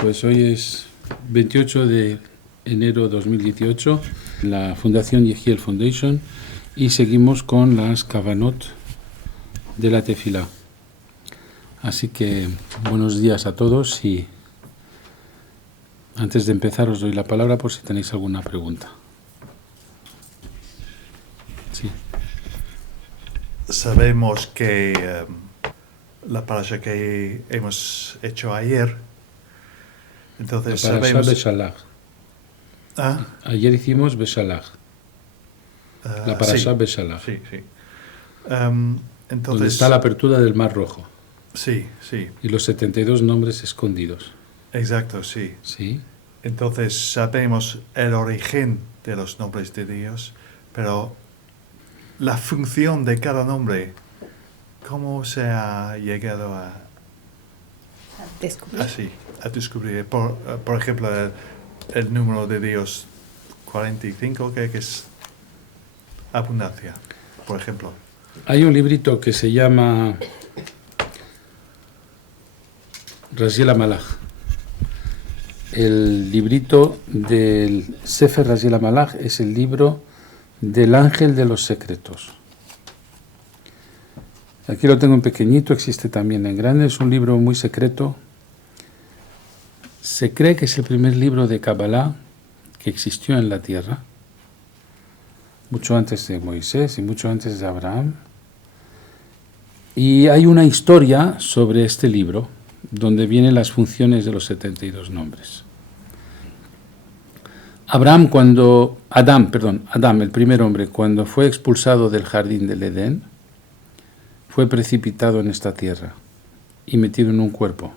Pues hoy es 28 de enero de 2018, la Fundación Yehiel Foundation, y seguimos con las Kavanot de la Tefilá. Así que buenos días a todos y antes de empezar os doy la palabra por si tenéis alguna pregunta. Sí. Sabemos que la parasha que hemos hecho ayer, entonces La parasha sabemos... Beshalach. ¿Ah? Ayer hicimos Beshalach. La parasha sí, Beshalach. sí. Donde Entonces... está la apertura del Mar Rojo. Sí. Y los 72 nombres escondidos. Exacto, sí. ¿Sí? Entonces sabemos el origen de los nombres de Dios, pero la función de cada nombre, ¿cómo se ha llegado a descubrir? Por ejemplo, el número de Dios 45, que es abundancia, por ejemplo. Hay un librito que se llama Raziel HaMalach. El librito del Sefer Raziel HaMalach es el libro del ángel de los secretos. Aquí lo tengo en pequeñito, existe también en grande, es un libro muy secreto. Se cree que es el primer libro de Kabbalah que existió en la tierra, mucho antes de Moisés y mucho antes de Abraham. Y hay una historia sobre este libro, donde vienen las funciones de los 72 nombres. Adam, el primer hombre, cuando fue expulsado del jardín del Edén, fue precipitado en esta tierra y metido en un cuerpo.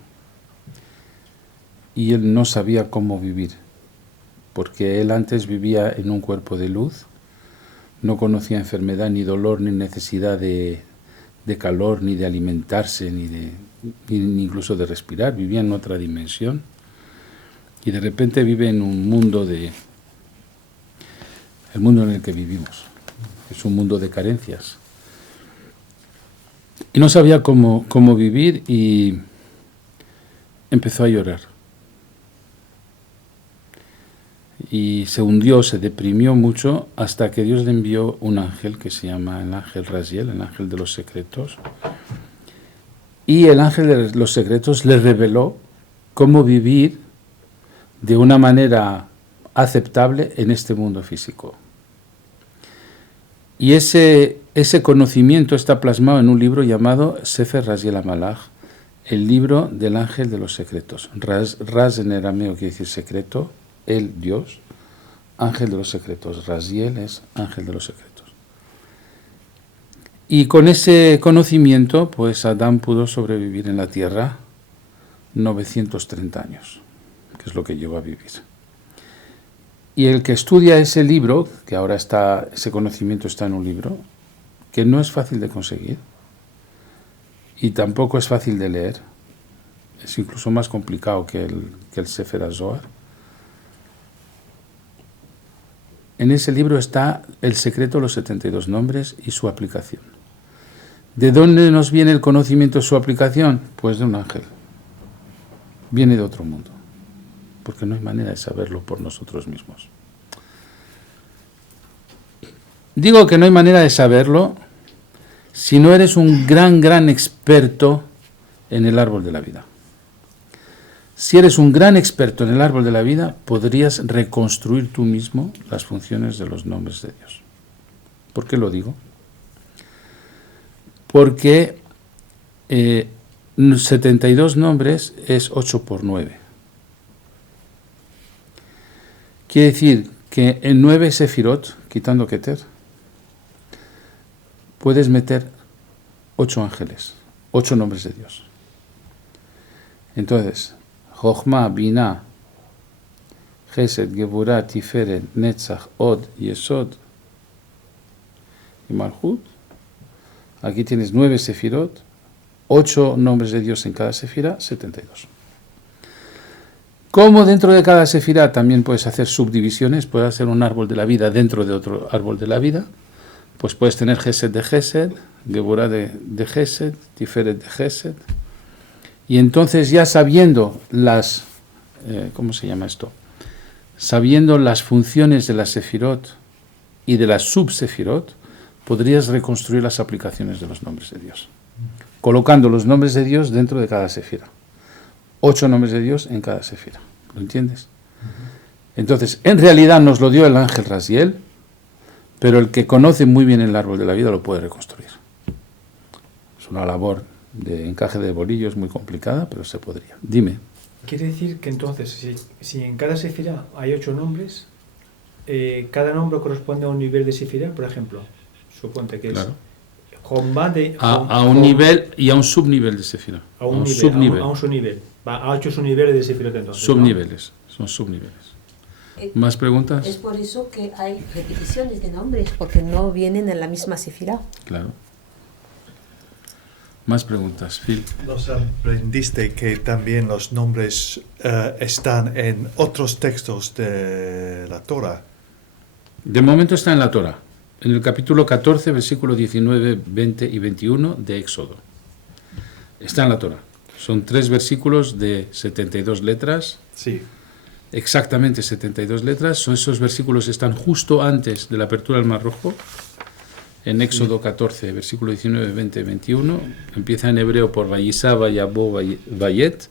Y él no sabía cómo vivir, porque él antes vivía en un cuerpo de luz, no conocía enfermedad, ni dolor, ni necesidad de calor, ni de alimentarse, ni incluso de respirar, vivía en otra dimensión. Y de repente vive en un mundo el mundo en el que vivimos. Es un mundo de carencias. Y no sabía cómo vivir y empezó a llorar. Y se hundió, se deprimió mucho hasta que Dios le envió un ángel que se llama el ángel Raziel, el ángel de los secretos. Y el ángel de los secretos le reveló cómo vivir de una manera aceptable en este mundo físico. Y ese conocimiento está plasmado en un libro llamado Sefer Raziel HaMalach, el libro del ángel de los secretos. Raz en arameo quiere decir secreto, el Dios, ángel de los secretos. Raziel es ángel de los secretos. Y con ese conocimiento, pues Adán pudo sobrevivir en la tierra 930 años, que es lo que llegó a vivir. Y el que estudia ese libro, que ahora ese conocimiento está en un libro, que no es fácil de conseguir y tampoco es fácil de leer, es incluso más complicado que el Sefer HaZohar. En ese libro está el secreto de los 72 nombres y su aplicación. ¿De dónde nos viene el conocimiento de su aplicación? Pues de un ángel. Viene de otro mundo, porque no hay manera de saberlo por nosotros mismos. Digo que no hay manera de saberlo si no eres un gran experto en el árbol de la vida. Si eres un gran experto en el árbol de la vida, podrías reconstruir tú mismo las funciones de los nombres de Dios. ¿Por qué lo digo? Porque 72 nombres es 8 por 9. Quiere decir que en 9 sefirot, quitando Keter, puedes meter 8 ángeles, 8 nombres de Dios. Entonces, Jochma, Binah, Chesed, Geburah, Tiferet, Netzach, Od, Yesod y Malchut. Aquí tienes 9 sefirot, 8 nombres de Dios en cada sefira, 72. Como dentro de cada sefira también puedes hacer subdivisiones, puedes hacer un árbol de la vida dentro de otro árbol de la vida, pues puedes tener Gesed de Gesed, Geburah de Gesed, Tiferet de Gesed, y entonces ya sabiendo ¿cómo se llama esto? Sabiendo las funciones de la sefirot y de la sub-sefirot, podrías reconstruir las aplicaciones de los nombres de Dios, colocando los nombres de Dios dentro de cada sefira. 8 nombres de Dios en cada sefira. ¿Lo entiendes? Entonces, en realidad nos lo dio el ángel Raziel, pero el que conoce muy bien el árbol de la vida lo puede reconstruir. Es una labor de encaje de bolillos muy complicada, pero se podría. Dime. Quiere decir que entonces, si en cada sefirá hay 8 nombres, cada nombre corresponde a un nivel de sefirá, por ejemplo. Suponte que Claro. es Jombá de... A un nivel y a un subnivel de sefira. A un subnivel. A un subnivel. A 8 subniveles de sefirot entonces. Subniveles. ¿No? Son subniveles. ¿Más preguntas? Es por eso que hay repeticiones de nombres, porque no vienen en la misma sefirá. Claro. Más preguntas, Phil. ¿Nos aprendiste que también los nombres están en otros textos de la Torah? De momento está en la Torah, en el capítulo 14, versículos 19, 20 y 21 de Éxodo. Está en la Torah. Son 3 versículos de 72 letras. Sí. Exactamente 72 letras. Esos versículos están justo antes de la apertura del Mar Rojo. En Éxodo 14, versículo 19, 20 y 21. Empieza en hebreo por Vayisá, Vayabó, Vayet.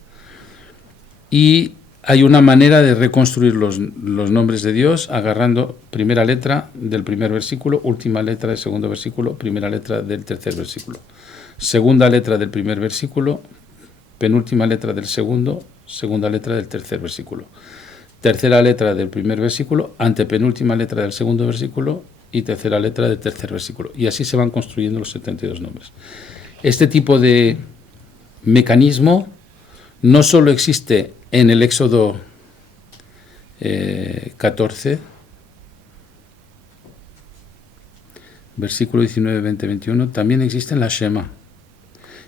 Y hay una manera de reconstruir los nombres de Dios agarrando primera letra del primer versículo, última letra del segundo versículo, primera letra del tercer versículo. Segunda letra del primer versículo, penúltima letra del segundo, segunda letra del tercer versículo. Tercera letra del primer versículo, antepenúltima letra del segundo versículo y tercera letra del tercer versículo. Y así se van construyendo los 72 nombres. Este tipo de mecanismo no solo existe en el Éxodo 14, versículo 19, 20, 21, también existe en la Shema.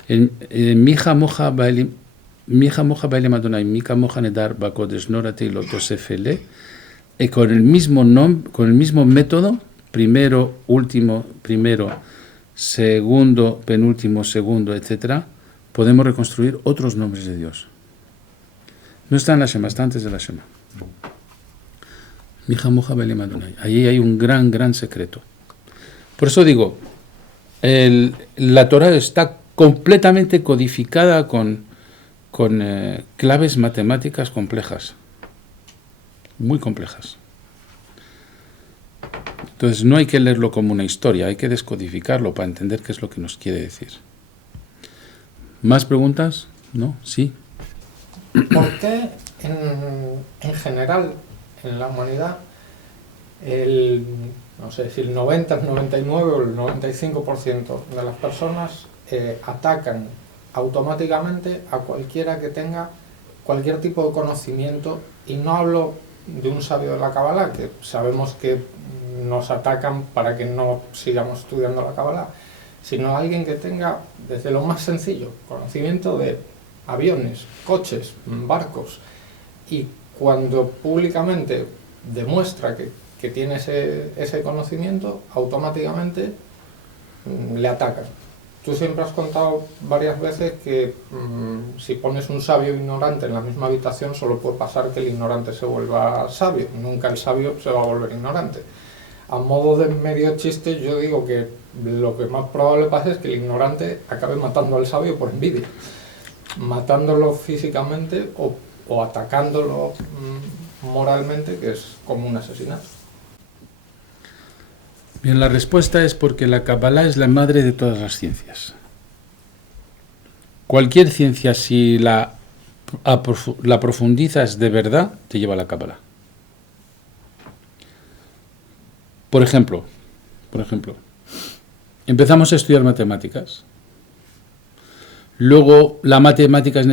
En Mija Moja Bailem Adonai, Mika Moja Nedar Bakodesh Norate y Lotosefele, y con el mismo método, primero, último, primero, segundo, penúltimo, segundo, etc., podemos reconstruir otros nombres de Dios. No está en la Shema, está antes de la Shema. Mija Moja Bailem Adonai. Allí hay un gran secreto. Por eso digo, la Torah está completamente codificada con claves matemáticas complejas, muy complejas. Entonces no hay que leerlo como una historia, hay que descodificarlo para entender qué es lo que nos quiere decir. ¿Más preguntas? ¿No? ¿Sí? ¿Por qué en general en la humanidad el 90, el 99 o el 95% de las personas atacan automáticamente a cualquiera que tenga cualquier tipo de conocimiento? Y no hablo de un sabio de la Kabbalah, que sabemos que nos atacan para que no sigamos estudiando la Kabbalah, sino alguien que tenga desde lo más sencillo conocimiento de aviones, coches, barcos, y cuando públicamente demuestra que tiene ese conocimiento, automáticamente le atacan. Tú siempre has contado varias veces que si pones un sabio e ignorante en la misma habitación, solo puede pasar que el ignorante se vuelva sabio, nunca el sabio se va a volver ignorante. A modo de medio chiste, yo digo que lo que más probable pase es que el ignorante acabe matando al sabio por envidia, matándolo físicamente o atacándolo moralmente, que es como un asesinato. Bien, la respuesta es porque la Kabbalah es la madre de todas las ciencias. Cualquier ciencia, si la profundizas de verdad, te lleva a la Kabbalah. Por ejemplo, empezamos a estudiar matemáticas. Luego, la matemática es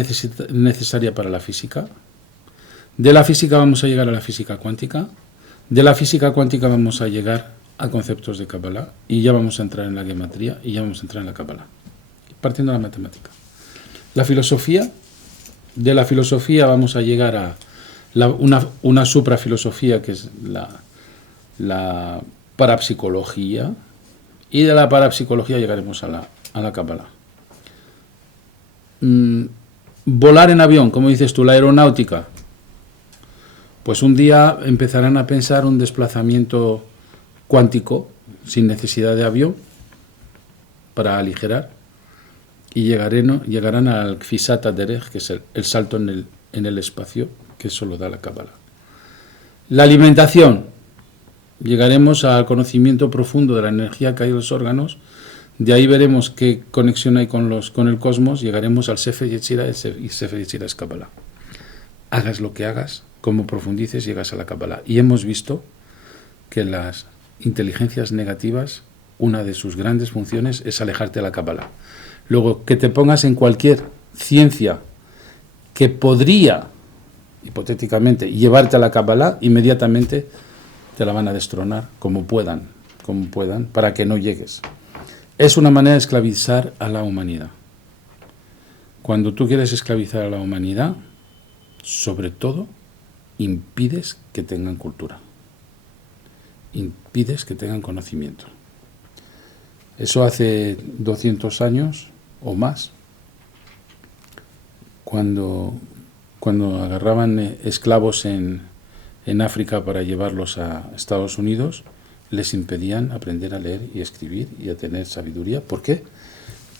necesaria para la física. De la física vamos a llegar a la física cuántica. De la física cuántica vamos a llegar a conceptos de Kabbalah, y ya vamos a entrar en la gematría y ya vamos a entrar en la Kabbalah, partiendo de la matemática. La filosofía, de la filosofía vamos a llegar a una suprafilosofía, que es la parapsicología, y de la parapsicología llegaremos a la Kabbalah. Volar en avión, como dices tú, la aeronáutica, Pues un día empezarán a pensar un desplazamiento cuántico sin necesidad de avión para aligerar y llegarán al Kfisat Derech, que es el salto en el espacio, que eso lo da la Cábala. La alimentación, llegaremos al conocimiento profundo de la energía que hay en los órganos, de ahí veremos qué conexión hay con el cosmos, llegaremos al Sefer Yetzirah, y Sefer Yetzirah es Cábala. Hagas lo que hagas, como profundices, llegas a la Cábala. Y hemos visto que las inteligencias negativas, una de sus grandes funciones es alejarte de la Cábala. Luego, que te pongas en cualquier ciencia que podría, hipotéticamente, llevarte a la Cábala, inmediatamente te la van a destronar como puedan, para que no llegues. Es una manera de esclavizar a la humanidad. Cuando tú quieres esclavizar a la humanidad, sobre todo, impides que tengan cultura. Impides que tengan conocimiento. Eso hace 200 años o más, cuando agarraban esclavos en África para llevarlos a Estados Unidos, les impedían aprender a leer y escribir y a tener sabiduría. ¿Por qué?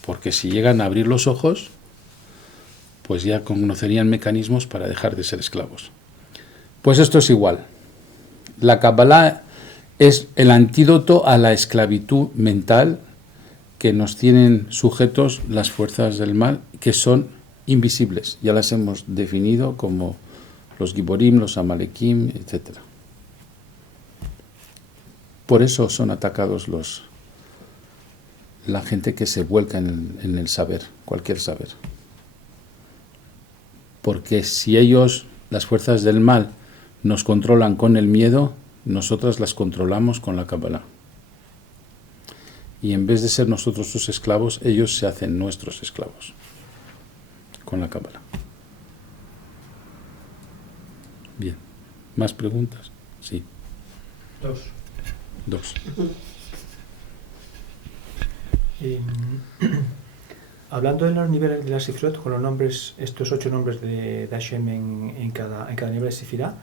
Porque si llegan a abrir los ojos, pues ya conocerían mecanismos para dejar de ser esclavos. Pues esto es igual. La Kabbalah es el antídoto a la esclavitud mental que nos tienen sujetos las fuerzas del mal, que son invisibles. Ya las hemos definido como los Giborim, los Amalekim, etc. Por eso son atacados la gente que se vuelca en el saber, cualquier saber. Porque si ellos, las fuerzas del mal, nos controlan con el miedo, nosotras las controlamos con la Kabbalah. Y en vez de ser nosotros sus esclavos, ellos se hacen nuestros esclavos con la Kabbalah. Bien. ¿Más preguntas? Sí. Dos. Hablando de los niveles de la Sefirot, con los nombres, estos 8 nombres de Hashem en cada nivel de Sefirah,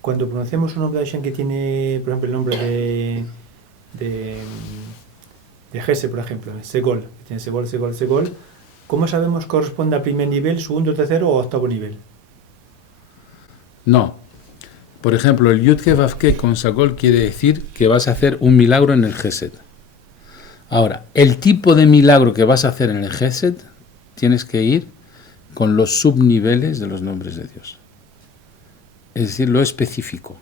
cuando pronunciamos un nombre de Hashem que tiene, por ejemplo, el nombre de Gesed, por ejemplo, Segol, que tiene Segol, ¿cómo sabemos que corresponde al primer nivel, segundo, tercero o octavo nivel? No. Por ejemplo, el Yud Ke Vav Ke con Sagol quiere decir que vas a hacer un milagro en el Gesed. Ahora, el tipo de milagro que vas a hacer en el Gesed, tienes que ir con los subniveles de los nombres de Dios. Es decir, lo específico.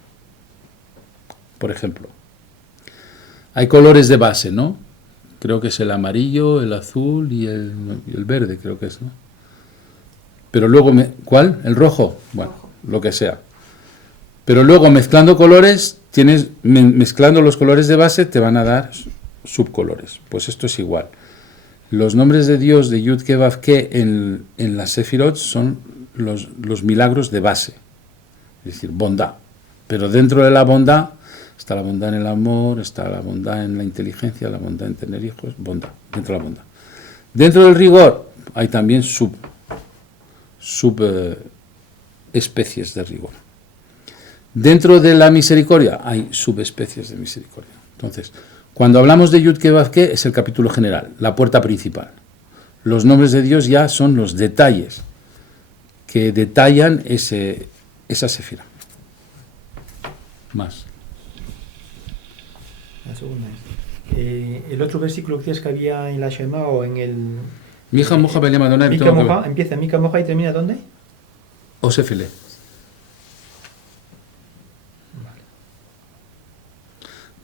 Por ejemplo, hay colores de base, ¿no? Creo que es el amarillo, el azul y el verde, creo que es, ¿no? Pero luego, ¿cuál? ¿El rojo? Bueno, lo que sea. Pero luego mezclando colores, mezclando los colores de base te van a dar subcolores. Pues esto es igual. Los nombres de Dios de Yud Ke Vav Ke en las Sefirot son los milagros de base, es decir, bondad. Pero dentro de la bondad está la bondad en el amor, está la bondad en la inteligencia, la bondad en tener hijos, bondad, dentro de la bondad. Dentro del rigor hay también especies de rigor. Dentro de la misericordia hay subespecies de misericordia. Entonces, cuando hablamos de Yud Ke Vav Ke es el capítulo general, la puerta principal. Los nombres de Dios ya son los detalles que detallan esa sefira. Más. La segunda es, el otro versículo que decías que había en la Shema o en el... Mija moja belema donar. Mika moja, empieza Mika moja y termina ¿dónde? Osefile.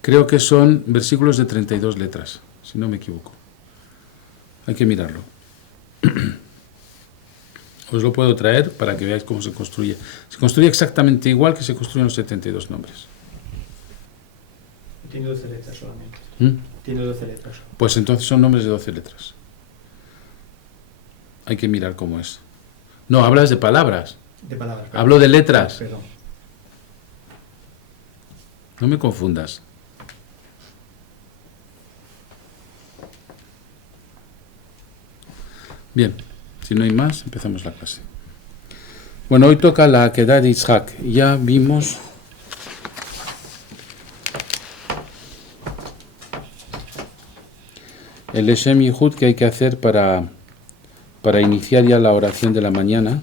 Creo que son versículos de 32 letras, si no me equivoco. Hay que mirarlo. Os lo puedo traer para que veáis cómo se construye. Se construye exactamente igual que se construyen los 72 nombres. Tiene 12 letras solamente. Tiene 12 letras. Pues entonces son nombres de 12 letras. Hay que mirar cómo es. No, hablas de palabras. De palabras. Hablo de letras. Perdón. No me confundas. Bien, si no hay más, empezamos la clase. Bueno, hoy toca la Akedah de Isaac. Ya vimos el Leshem Yihud que hay que hacer para iniciar ya la oración de la mañana,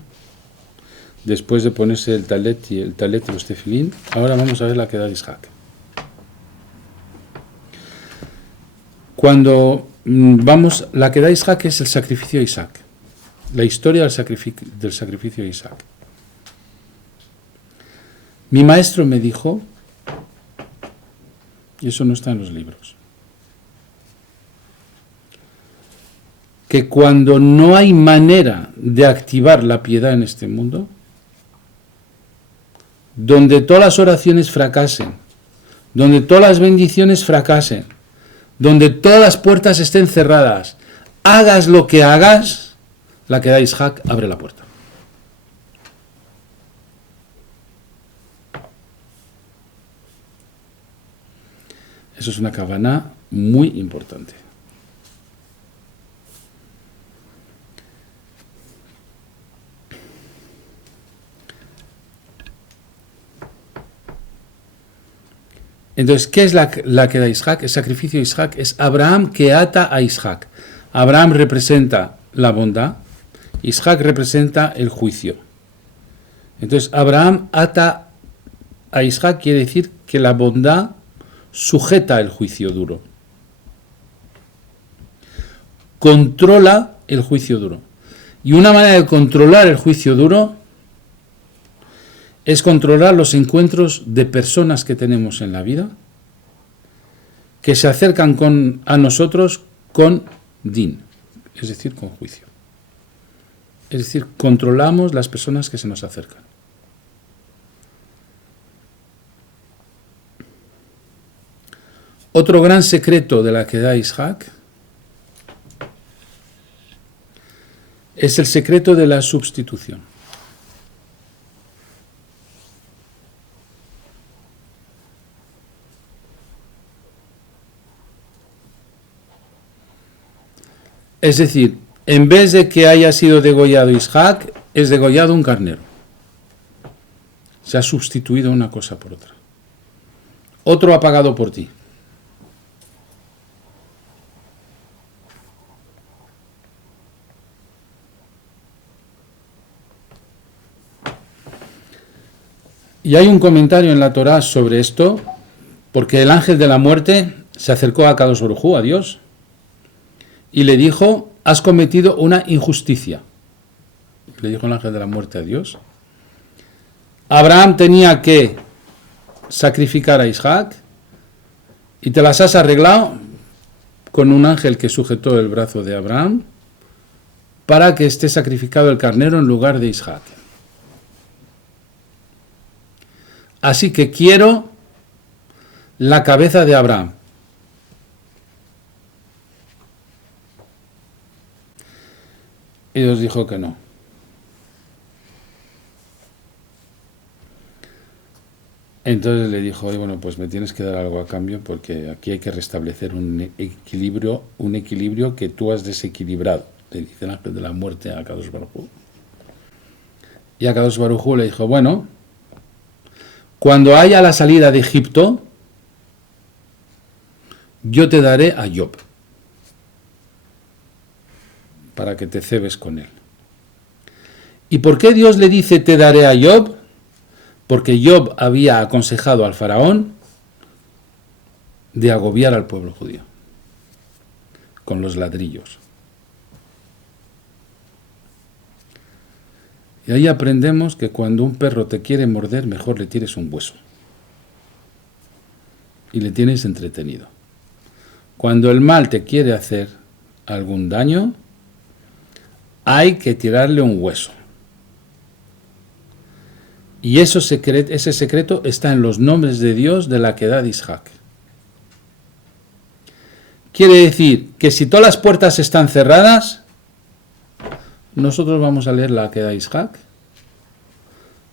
después de ponerse el talet y los tefilín. Ahora vamos a ver la Akedah de Isaac. Cuando vamos, la Akedah de Isaac es el sacrificio de Isaac, la historia del sacrificio de Isaac. Mi maestro me dijo, y eso no está en los libros, que cuando no hay manera de activar la piedad en este mundo, donde todas las oraciones fracasen, donde todas las bendiciones fracasen, donde todas las puertas estén cerradas, hagas lo que hagas, la Akedah de Isaac abre la puerta. Eso es una kavaná muy importante. Entonces, ¿qué es la Akedah de Isaac? El sacrificio de Isaac es Abraham que ata a Isaac. Abraham representa la bondad, Isaac representa el juicio. Entonces, Abraham ata a Isaac quiere decir que la bondad sujeta el juicio duro. Controla el juicio duro. Y una manera de controlar el juicio duro es controlar los encuentros de personas que tenemos en la vida que se acercan a nosotros con din, es decir, con juicio. Es decir, controlamos las personas que se nos acercan. Otro gran secreto de la Akedah de Isaac es el secreto de la sustitución. Es decir, en vez de que haya sido degollado Isaac, es degollado un carnero. Se ha sustituido una cosa por otra. Otro ha pagado por ti. Y hay un comentario en la Torá sobre esto, porque el ángel de la muerte se acercó a Kadosh Baruj Hu, a Dios, y le dijo, has cometido una injusticia. Le dijo el ángel de la muerte a Dios. Abraham tenía que sacrificar a Isaac y te las has arreglado con un ángel que sujetó el brazo de Abraham para que esté sacrificado el carnero en lugar de Isaac. Así que quiero la cabeza de Abraham. Y Dios dijo que no. Entonces le dijo, bueno, pues me tienes que dar algo a cambio porque aquí hay que restablecer un equilibrio que tú has desequilibrado. Le dice el ángel de la muerte a Kadosh Baruj Hu. Y a Kadosh Baruj Hu le dijo, bueno, cuando haya la salida de Egipto, yo te daré a Job, para que te cebes con él. ¿Y por qué Dios le dice te daré a Job? Porque Job había aconsejado al faraón de agobiar al pueblo judío con los ladrillos. Y ahí aprendemos que cuando un perro te quiere morder, mejor le tires un hueso y le tienes entretenido. Cuando el mal te quiere hacer algún daño, hay que tirarle un hueso. Y ese secreto está en los nombres de Dios de la Akedah de Isaac. Quiere decir que si todas las puertas están cerradas, nosotros vamos a leer la Akedah de Isaac,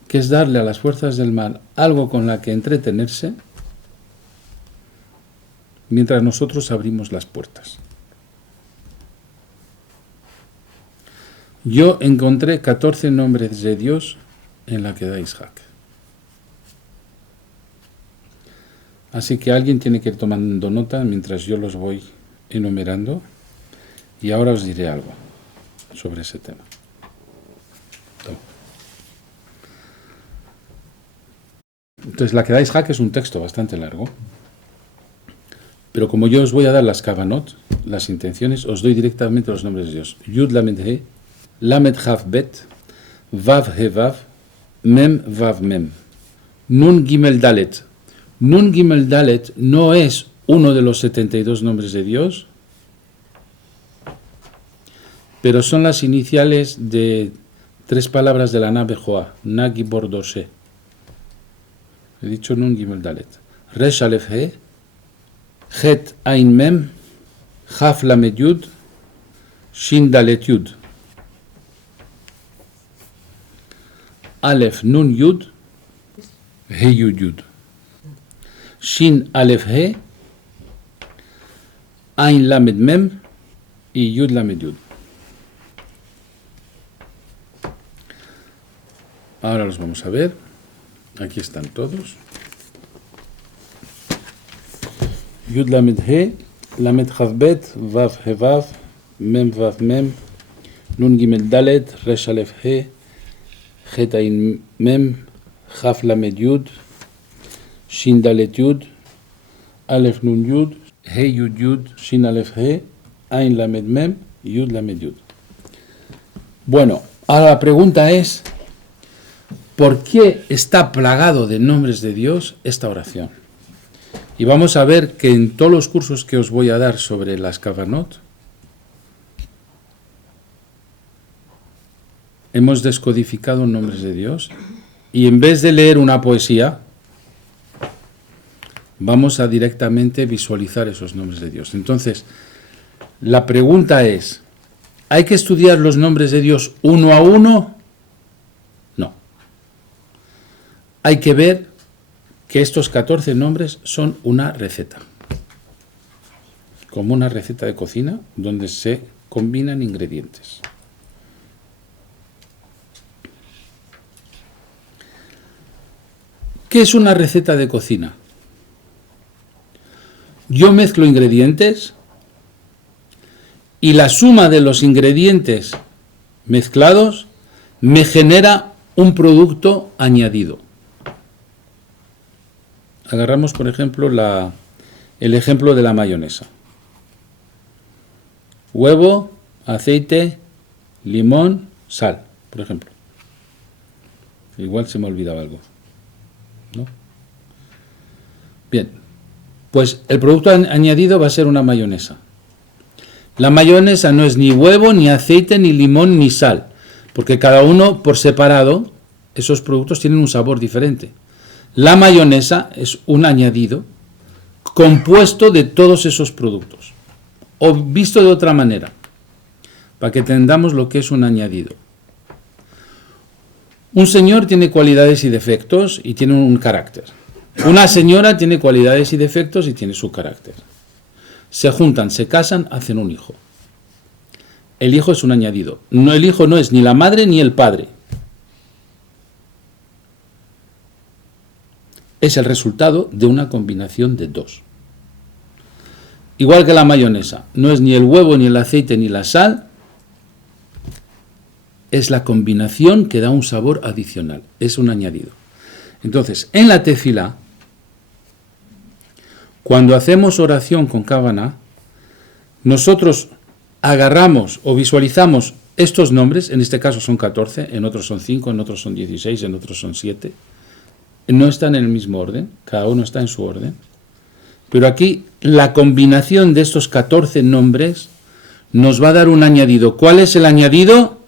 que es darle a las fuerzas del mal algo con la que entretenerse, mientras nosotros abrimos las puertas. Yo encontré 14 nombres de Dios en la que da Isaac. Así que alguien tiene que ir tomando nota mientras yo los voy enumerando y ahora os diré algo sobre ese tema. Entonces, la que da Isaac es un texto bastante largo, pero como yo os voy a dar las kavanot, las intenciones, os doy directamente los nombres de Dios. Yud Lamed He, Lamed Hav Bet, Vav He Vav, Mem Vav Mem. Nun Gimel Dalet. Nun Gimel Dalet no es uno de los 72 nombres de Dios, pero son las iniciales de 3 palabras de la nave Joa, Nagi Bordoshe. He dicho Nun Gimel Dalet. Resh Alef He, Het Ain Mem, Haf Lamed Yud, Shin Dalet Yud. Alef Nun Yud, He Yud Yud. Shin Alef He, Ain Lamed Mem y Yud Lamed Yud. Ahora los vamos a ver. Aquí están todos. Yud Lamed He, Lamed Chav Bet, Vav He Vav, Mem Vav Mem, Nun Gimel Dalet, Resh Alef He, Het Ain Mem, Chaf Lamed Yud, Shin Dalet Yud, Alef Nun Yud, He Yud Yud, Shin Alef He, Ain Lamed Mem, Yud Lamed Yud. Bueno, ahora la pregunta es, ¿por qué está plagado de nombres de Dios esta oración? Y vamos a ver que en todos los cursos que os voy a dar sobre las kavanot, hemos descodificado nombres de Dios y en vez de leer una poesía, vamos a directamente visualizar esos nombres de Dios. Entonces, la pregunta es, ¿hay que estudiar los nombres de Dios uno a uno? No. Hay que ver que estos 14 nombres son una receta, como una receta de cocina donde se combinan ingredientes. ¿Qué es una receta de cocina? Yo mezclo ingredientes y la suma de los ingredientes mezclados me genera un producto añadido. Agarramos, por ejemplo, el ejemplo de la mayonesa. Huevo, aceite, limón, sal, por ejemplo. Igual se me olvidaba algo, ¿no? Bien, pues el producto añadido va a ser una mayonesa. La mayonesa no es ni huevo, ni aceite, ni limón, ni sal, porque cada uno por separado, esos productos tienen un sabor diferente. La mayonesa es un añadido compuesto de todos esos productos. O visto de otra manera, para que entendamos lo que es un añadido. Un señor tiene cualidades y defectos y tiene un carácter. Una señora tiene cualidades y defectos y tiene su carácter. Se juntan, se casan, hacen un hijo. El hijo es un añadido. No, el hijo no es ni la madre ni el padre. Es el resultado de una combinación de dos. Igual que la mayonesa, no es ni el huevo, ni el aceite, ni la sal, es la combinación que da un sabor adicional, es un añadido. Entonces, en la tefilá, cuando hacemos oración con Kavanah, nosotros agarramos o visualizamos estos nombres, en este caso son 14, en otros son 5, en otros son 16, en otros son 7, no están en el mismo orden, cada uno está en su orden, pero aquí la combinación de estos 14 nombres nos va a dar un añadido. ¿Cuál es el añadido?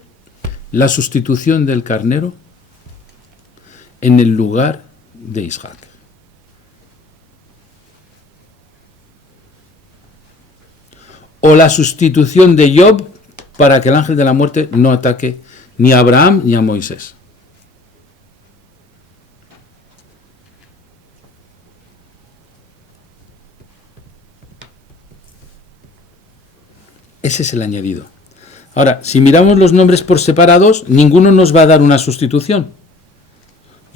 La sustitución del carnero en el lugar de Isaac. O la sustitución de Job para que el ángel de la muerte no ataque ni a Abraham ni a Moisés. Ese es el añadido. Ahora, si miramos los nombres por separados, ninguno nos va a dar una sustitución.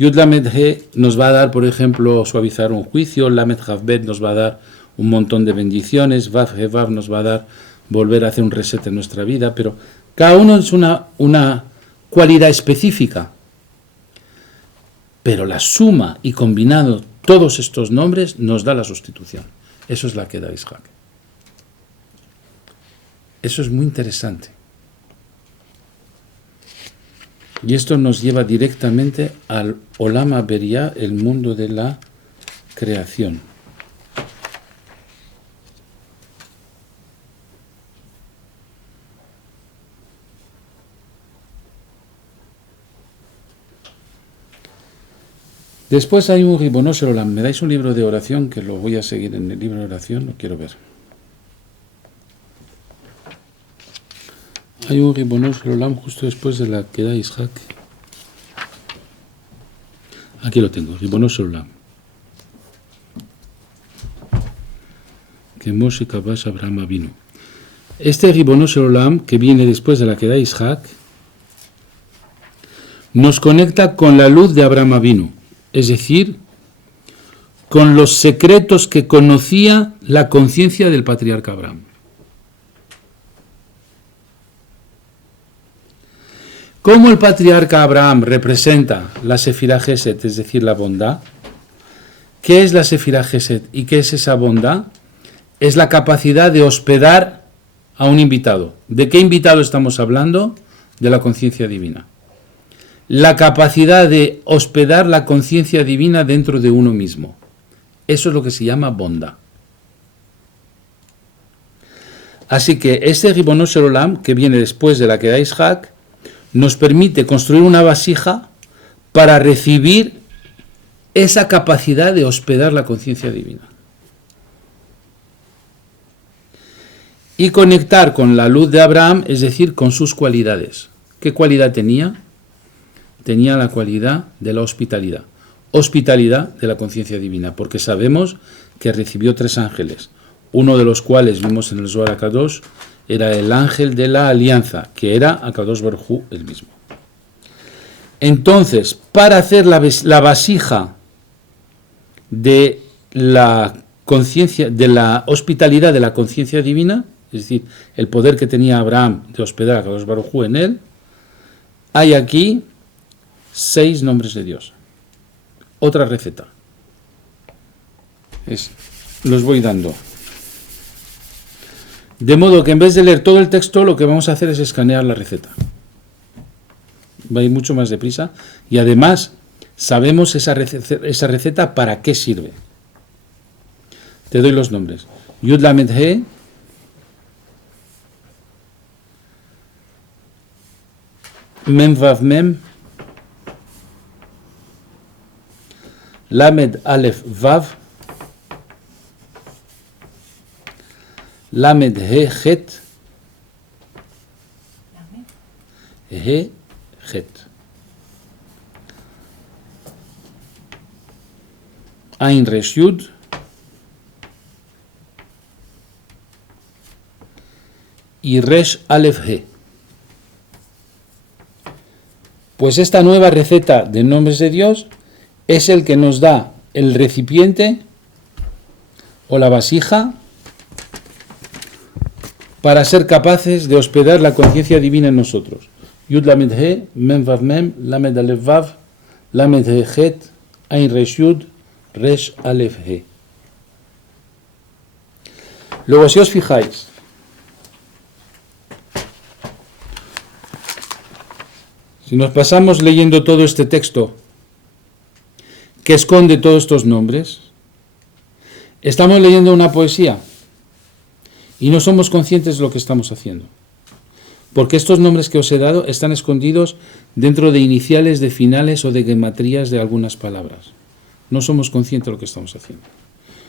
Yud Lamed He nos va a dar, por ejemplo, suavizar un juicio. Lamed Havbet nos va a dar un montón de bendiciones. Vav He Vav nos va a dar volver a hacer un reset en nuestra vida. Pero cada uno es una cualidad específica. Pero la suma y combinado todos estos nombres nos da la sustitución. Eso es la que da Ishak. Eso es muy interesante. Y esto nos lleva directamente al Olam HaBeriah, el mundo de la creación. Después hay un Ribono Shel Olam. ¿Me dais un libro de oración? Que lo voy a seguir en el libro de oración, lo quiero ver. Hay un Ribono Shel Olam justo después de la que da Ishak. Aquí lo tengo, Ribono Shel Olam. Que Moshe Kabash Abraham vino. Este Ribono Shel Olam, que viene después de la que da Ishak, nos conecta con la luz de Abraham Avinu. Es decir, con los secretos que conocía la conciencia del patriarca Abraham. ¿Cómo el patriarca Abraham representa la Sefirá Gesed, es decir, la bondad? ¿Qué es la Sefirá Gesed y qué es esa bondad? Es la capacidad de hospedar a un invitado. ¿De qué invitado estamos hablando? De la conciencia divina. La capacidad de hospedar la conciencia divina dentro de uno mismo. Eso es lo que se llama bondad. Así que este Ribono Shel Olam, que viene después de la que da Ishak, nos permite construir una vasija para recibir esa capacidad de hospedar la conciencia divina. Y conectar con la luz de Abraham, es decir, con sus cualidades. ¿Qué cualidad tenía? Tenía la cualidad de la hospitalidad. Hospitalidad de la conciencia divina, porque sabemos que recibió 3 ángeles, uno de los cuales vimos en el Zohar HaKadosh, era el ángel de la alianza, que era HaKadosh Baruj Hu el mismo. Entonces, para hacer la vasija de la conciencia, de la hospitalidad de la conciencia divina, es decir, el poder que tenía Abraham de hospedar a HaKadosh Baruj Hu en él, hay aquí 6 nombres de Dios. Otra receta. Los voy dando. De modo que en vez de leer todo el texto, lo que vamos a hacer es escanear la receta. Va a ir mucho más deprisa. Y además, sabemos esa receta para qué sirve. Te doy los nombres. Yud Lamed He, Mem Vav Mem, Lamed Aleph Vav, Lamed He Het, He Het. Ain Resh Yud, y Resh Aleph He. Pues esta nueva receta de nombres de Dios es el que nos da el recipiente o la vasija para ser capaces de hospedar la conciencia divina en nosotros. Yud Lamed He, Mem Vav Mem, Lamed Aleph Vav, Lamed He Het, Ain Resh Yud, Resh Aleph He. Luego, si os fijáis, si nos pasamos leyendo todo este texto que esconde todos estos nombres, estamos leyendo una poesía y no somos conscientes de lo que estamos haciendo. Porque estos nombres que os he dado están escondidos dentro de iniciales, de finales o de gematrías de algunas palabras. No somos conscientes de lo que estamos haciendo.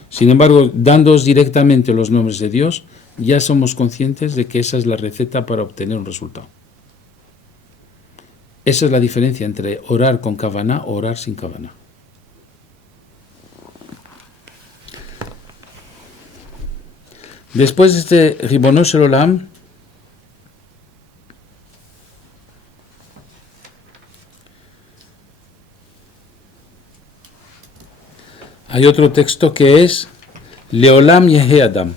Sin embargo, dándoos directamente los nombres de Dios, ya somos conscientes de que esa es la receta para obtener un resultado. Esa es la diferencia entre orar con kavaná o orar sin kavaná. Después de este Ribono Shel Olam, Hay otro texto que es Leolam Yehe Adam.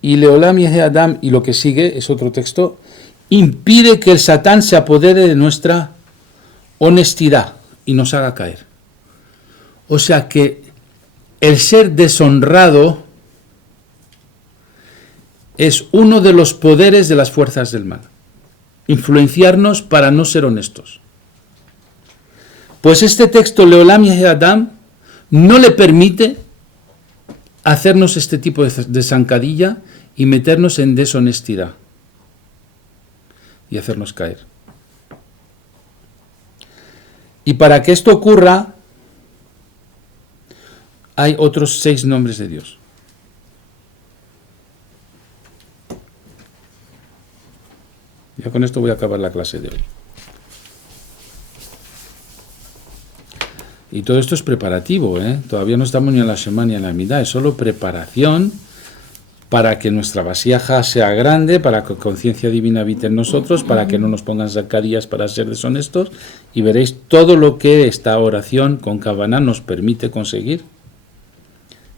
Y Leolam Yehe Adam, y lo que sigue es otro texto, impide que el Satán se apodere de nuestra honestidad y nos haga caer. O sea que el ser deshonrado es uno de los poderes de las fuerzas del mal. Influenciarnos para no ser honestos. Pues este texto, Leolam Yehe Adam, no le permite hacernos este tipo de zancadilla y meternos en deshonestidad y hacernos caer. Y para que esto ocurra, hay otros 6 nombres de Dios. Ya con esto voy a acabar la clase de hoy. Y todo esto es preparativo, Todavía no estamos ni en la semana ni en la mitad, es solo preparación para que nuestra vasija sea grande, para que conciencia divina habite en nosotros, para que no nos pongan zancadillas para ser deshonestos, y veréis todo lo que esta oración con Kavaná nos permite conseguir.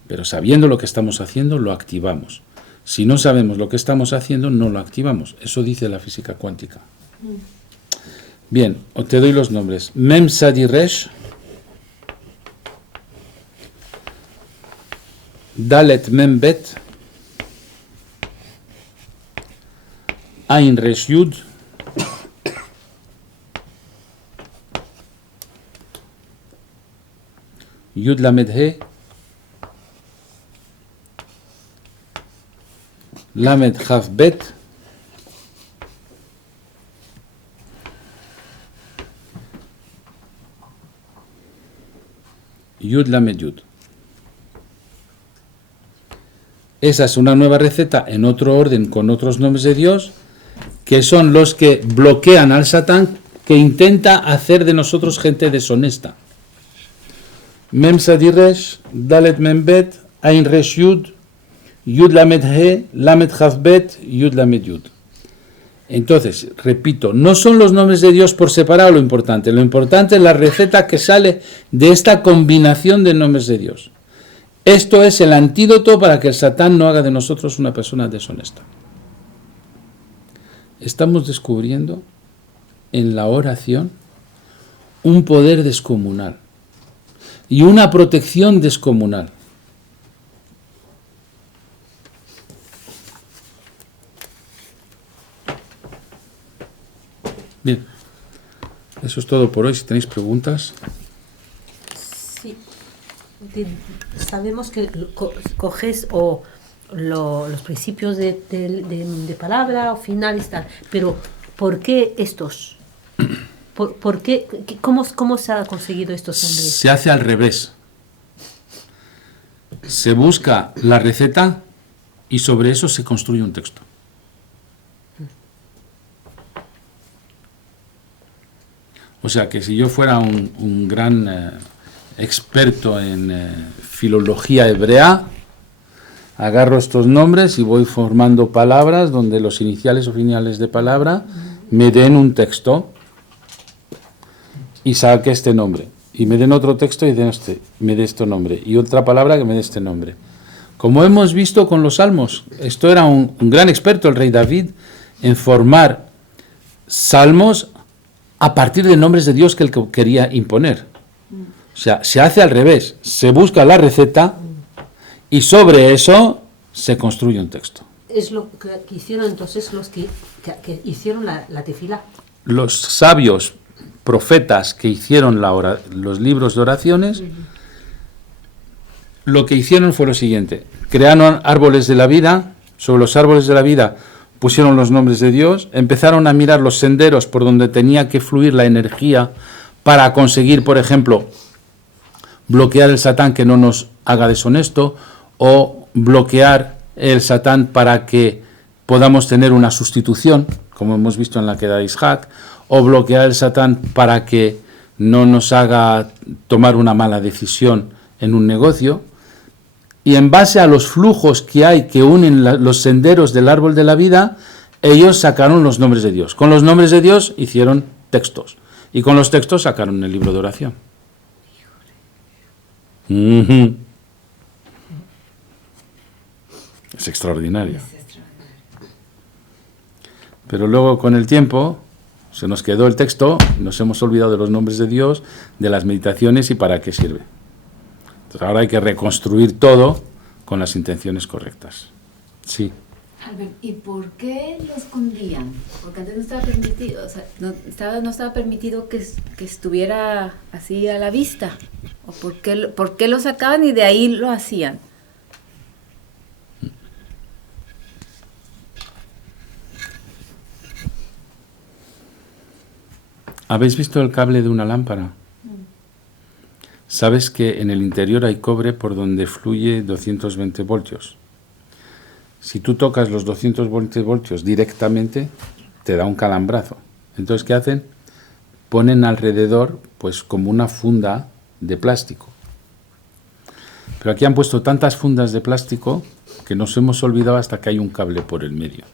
Pero sabiendo lo que estamos haciendo, lo activamos. Si no sabemos lo que estamos haciendo, no lo activamos. Eso dice la física cuántica. Bien, te doy los nombres. Mem Sadi Resh, Dalet Mem Bet, Ain Resh Yud, Yud Lamed He, Lamed Chaf Bet, Yud Lamed Yud. Esa es una nueva receta en otro orden con otros nombres de Dios, que son los que bloquean al Satán, que intenta hacer de nosotros gente deshonesta. Mem Sadi Resh, Dalet Mem Bet, Ain Resh Yud, Yud Lamed He, Lamed Chaf Bet, Yud Lamed Yud. Entonces, repito, no son los nombres de Dios por separado lo importante es la receta que sale de esta combinación de nombres de Dios. Esto es el antídoto para que el Satán no haga de nosotros una persona deshonesta. Estamos descubriendo en la oración un poder descomunal y una protección descomunal. Bien, eso es todo por hoy. Si tenéis preguntas. Sí. Sabemos que coges los principios de palabra o finales tal, pero ¿por qué estos? ¿Por qué? ¿Cómo se ha conseguido estos nombres? Se hace al revés. Se busca la receta y sobre eso se construye un texto. O sea que si yo fuera un gran experto en filología hebrea, agarro estos nombres y voy formando palabras donde los iniciales o finales de palabra me den un texto y saque este nombre. Y me den otro texto y me dé este nombre. Y otra palabra que me dé este nombre. Como hemos visto con los salmos, esto era un gran experto, el rey David, en formar salmos a partir de nombres de Dios que él quería imponer. O sea, se hace al revés. Se busca la receta y sobre eso se construye un texto. Es lo que hicieron entonces los que hicieron la tefilá. Los sabios profetas que hicieron los libros de oraciones, lo que hicieron fue lo siguiente. Crearon árboles de la vida, sobre los árboles de la vida pusieron los nombres de Dios, empezaron a mirar los senderos por donde tenía que fluir la energía para conseguir, por ejemplo, bloquear el Satán que no nos haga deshonesto, o bloquear el Satán para que podamos tener una sustitución, como hemos visto en la queda de Isaac, o bloquear el Satán para que no nos haga tomar una mala decisión en un negocio. Y en base a los flujos que hay que unen los senderos del árbol de la vida, ellos sacaron los nombres de Dios. Con los nombres de Dios hicieron textos. Y con los textos sacaron el libro de oración. Ujú. Es extraordinario. Pero luego con el tiempo se nos quedó el texto, nos hemos olvidado de los nombres de Dios, de las meditaciones y para qué sirve. Entonces ahora hay que reconstruir todo con las intenciones correctas. Sí. Albert, ¿y por qué lo escondían? Porque antes no estaba permitido, o sea, no estaba permitido que estuviera así a la vista. ¿O por qué lo sacaban y de ahí lo hacían? ¿Habéis visto el cable de una lámpara? Sabes que en el interior hay cobre por donde fluye 220 voltios. Si tú tocas los 220 voltios directamente, te da un calambrazo. Entonces, ¿qué hacen? Ponen alrededor, pues, como una funda de plástico. Pero aquí han puesto tantas fundas de plástico que nos hemos olvidado hasta que hay un cable por el medio.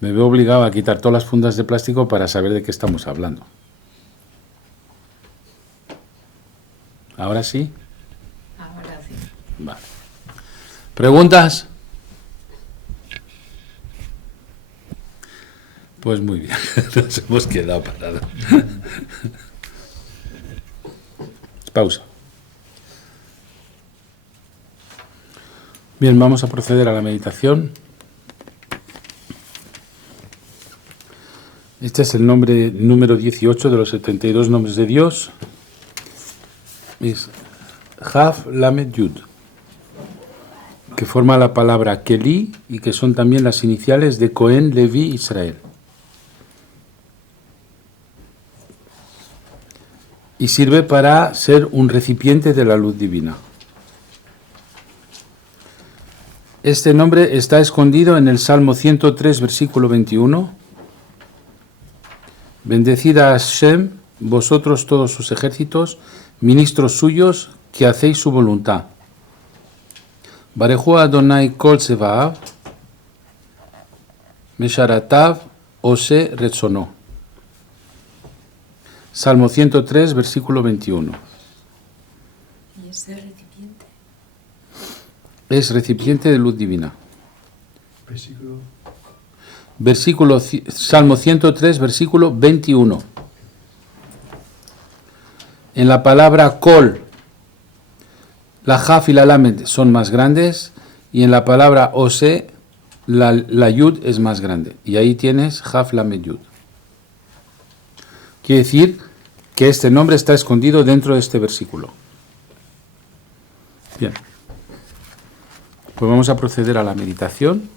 Me veo obligado a quitar todas las fundas de plástico para saber de qué estamos hablando. ¿Ahora sí? Ahora sí. Vale. ¿Preguntas? Pues muy bien, nos hemos quedado parados. Pausa. Bien, vamos a proceder a la meditación. Este es el nombre número 18 de los 72 nombres de Dios. Es Haf Lamed Yud, que forma la palabra Keli y que son también las iniciales de Cohen, Levi, Israel. Y sirve para ser un recipiente de la luz divina. Este nombre está escondido en el Salmo 103, versículo 21. Bendecida a Hashem, vosotros todos sus ejércitos, ministros suyos, que hacéis su voluntad. Barejú Adonai kol tzeva'av, mesharatav ose retzonó. Salmo 103, versículo 21. ¿Y ese recipiente? Es recipiente de luz divina. Versículo. Salmo 103, versículo 21. En la palabra kol, la jaf y la lamed son más grandes, y en la palabra ose, la yud es más grande. Y ahí tienes jaf lamed yud. Quiere decir que este nombre está escondido dentro de este versículo. Bien. Pues vamos a proceder a la meditación.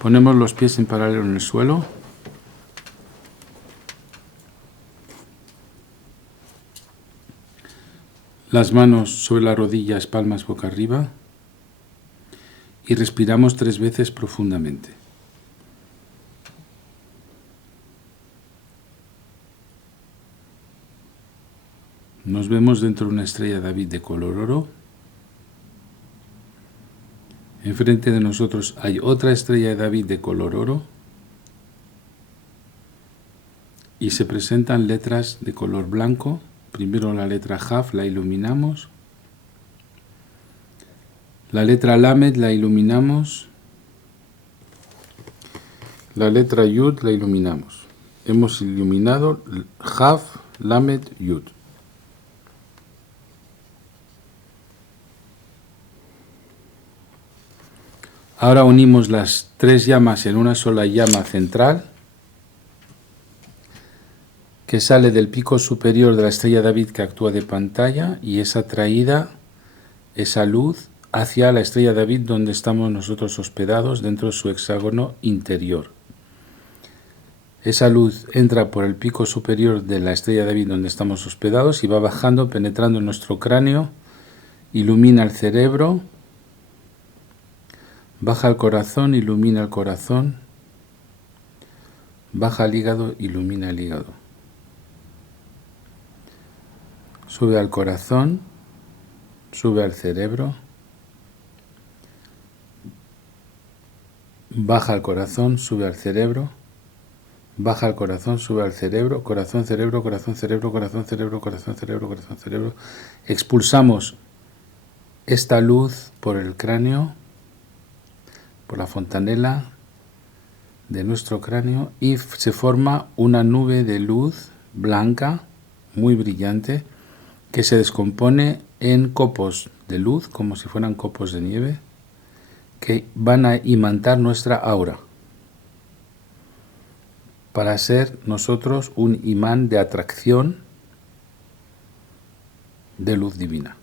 Ponemos los pies en paralelo en el suelo. Las manos sobre las rodillas, palmas boca arriba. Y respiramos 3 veces profundamente. Nos vemos dentro de una estrella David de color oro. Enfrente de nosotros hay otra estrella de David de color oro. Y se presentan letras de color blanco. Primero la letra Jaf la iluminamos. La letra Lamed la iluminamos. La letra Yud la iluminamos. Hemos iluminado Jaf, Lamed, Yud. Ahora unimos las 3 llamas en una sola llama central que sale del pico superior de la estrella David que actúa de pantalla y es atraída esa luz hacia la estrella David donde estamos nosotros hospedados dentro de su hexágono interior. Esa luz entra por el pico superior de la estrella David donde estamos hospedados y va bajando, penetrando en nuestro cráneo, ilumina el cerebro, baja al corazón, ilumina el corazón, baja al hígado, ilumina el hígado. Sube al corazón, sube al cerebro, baja al corazón, sube al cerebro, baja al corazón, sube al cerebro, corazón, cerebro, corazón, cerebro, corazón, cerebro, corazón, cerebro, corazón, cerebro. Expulsamos esta luz por el cráneo, por la fontanela de nuestro cráneo, y se forma una nube de luz blanca, muy brillante, que se descompone en copos de luz, como si fueran copos de nieve, que van a imantar nuestra aura, para ser nosotros un imán de atracción de luz divina.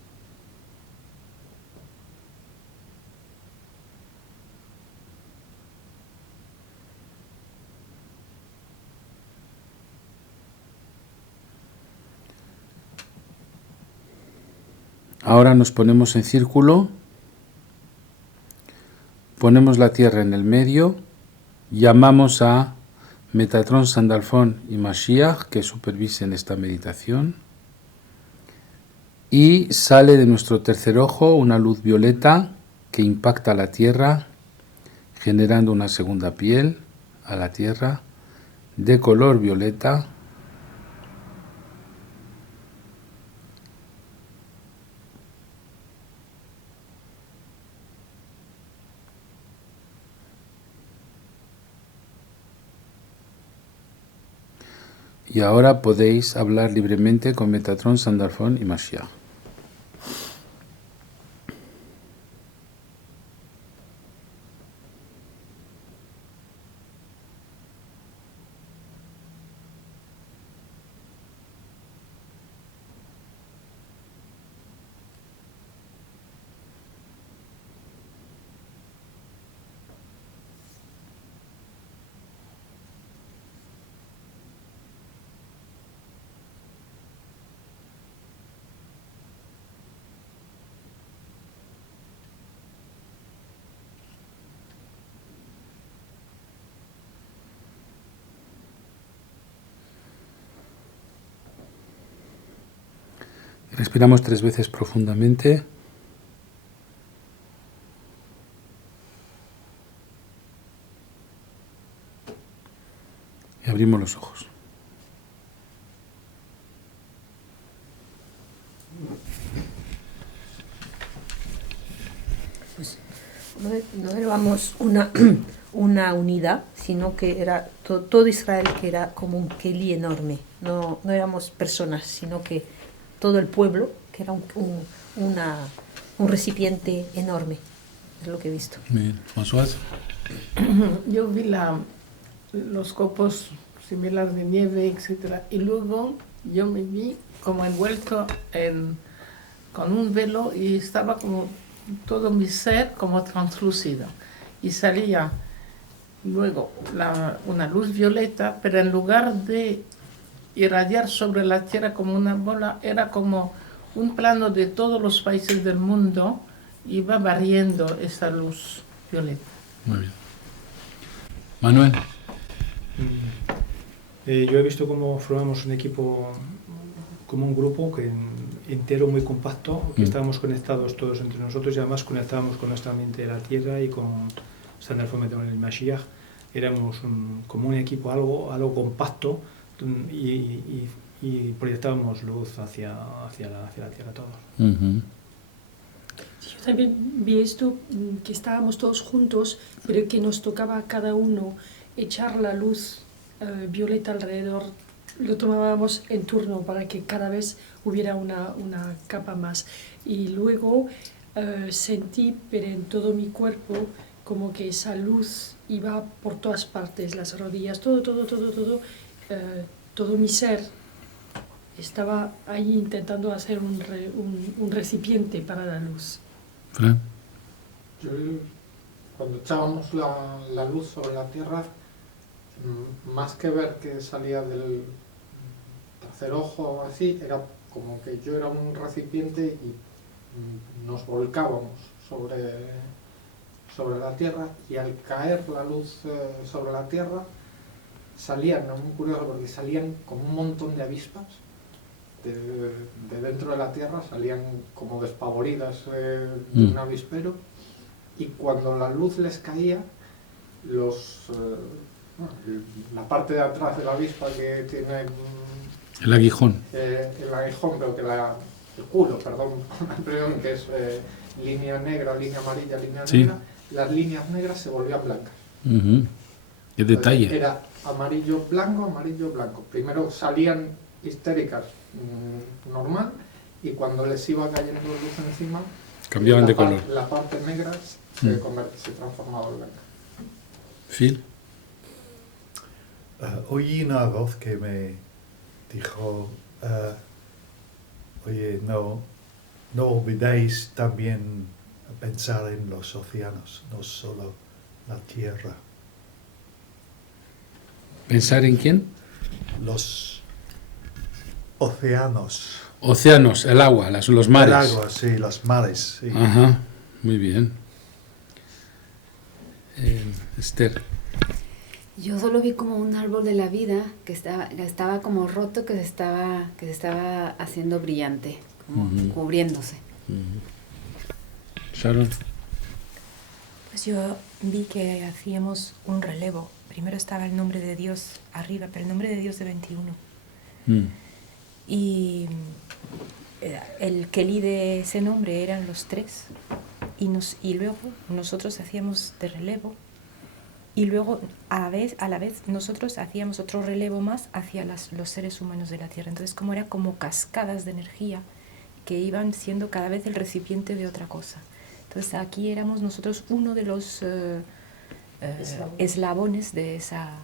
Ahora nos ponemos en círculo, ponemos la tierra en el medio, llamamos a Metatron, Sandalfón y Mashiach que supervisen esta meditación, y sale de nuestro tercer ojo una luz violeta que impacta la tierra, generando una segunda piel a la tierra de color violeta. Y ahora podéis hablar libremente con Metatron, Sandalfón y Mashiach. Respiramos 3 veces profundamente. Y abrimos los ojos. Pues no éramos una unidad, sino que era todo Israel, que era como un keli enorme. No éramos personas, sino que todo el pueblo, que era un recipiente enorme. Es lo que he visto. Bien, François. Yo vi los copos similares de nieve, etcétera, y luego yo me vi como envuelto con un velo y estaba como todo mi ser como translúcido, y salía luego una luz violeta, pero en lugar de irradiar sobre la tierra como una bola, era como un plano de todos los países del mundo, iba barriendo esa luz violeta. Muy bien. Manuel. Yo he visto cómo formamos un equipo, como un grupo entero muy compacto, que estábamos conectados todos entre nosotros, y además conectábamos con nuestra mente la tierra y con Sandalfón y Mashiach. Éramos como un equipo, algo compacto, y proyectábamos luz hacia la tierra todos. Uh-huh. Yo también vi esto, que estábamos todos juntos, pero que nos tocaba a cada uno echar la luz violeta alrededor. Lo tomábamos en turno para que cada vez hubiera una capa más. Y luego sentí, pero en todo mi cuerpo, como que esa luz iba por todas partes, las rodillas, todo mi ser estaba ahí intentando hacer un recipiente para la luz. Fran. Yo, cuando echábamos la luz sobre la tierra, más que ver que salía del tercer ojo o así, era como que yo era un recipiente y nos volcábamos sobre la tierra, y al caer la luz sobre la tierra salían, muy curioso, porque salían como un montón de avispas de dentro de la tierra, salían como despavoridas de un avispero, y cuando la luz les caía la parte de atrás de la avispa que tiene El aguijón. el aguijón, pero que el culo, perdón, que es línea negra, línea amarilla, línea Sí. negra, las líneas negras se volvían blancas. Ujú. Qué detalle. Era amarillo, blanco. Primero salían histéricas normal, y cuando les iba cayendo luz encima, Cambiaban de color. La parte negra se transformaba en blanca. Phil. Oí una voz que me dijo, oye, no olvidéis también pensar en los océanos, no solo la tierra. ¿Pensar en quién? Los océanos. Océanos, el agua, los mares. El agua, sí, los mares. Sí. Ajá, muy bien. Esther. Yo solo vi como un árbol de la vida que estaba como roto, que se estaba haciendo brillante, como cubriéndose. Sharon. Pues yo vi que hacíamos un relevo. Primero estaba el nombre de Dios arriba, pero el nombre de Dios de 21. Y el Kelly de ese nombre eran los 3. Y luego nosotros hacíamos de relevo. Y luego a la vez nosotros hacíamos otro relevo más hacia los seres humanos de la Tierra. Entonces era como cascadas de energía que iban siendo cada vez el recipiente de otra cosa. Entonces aquí éramos nosotros uno de los eslabones de esa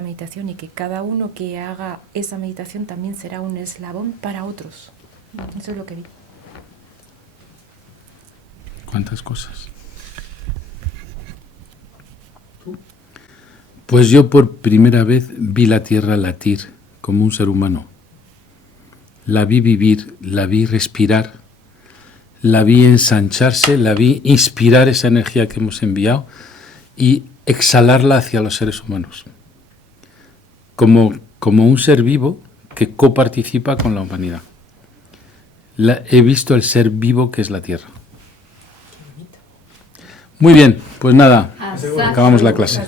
meditación, y que cada uno que haga esa meditación también será un eslabón para otros. Eso es lo que vi. ¿Cuántas cosas? Pues yo por primera vez vi la tierra latir como un ser humano. La vi vivir, la vi respirar, la vi ensancharse, la vi inspirar esa energía que hemos enviado y exhalarla hacia los seres humanos. Como un ser vivo que coparticipa con la humanidad. He visto el ser vivo que es la tierra. Muy bien, pues nada, acabamos la clase.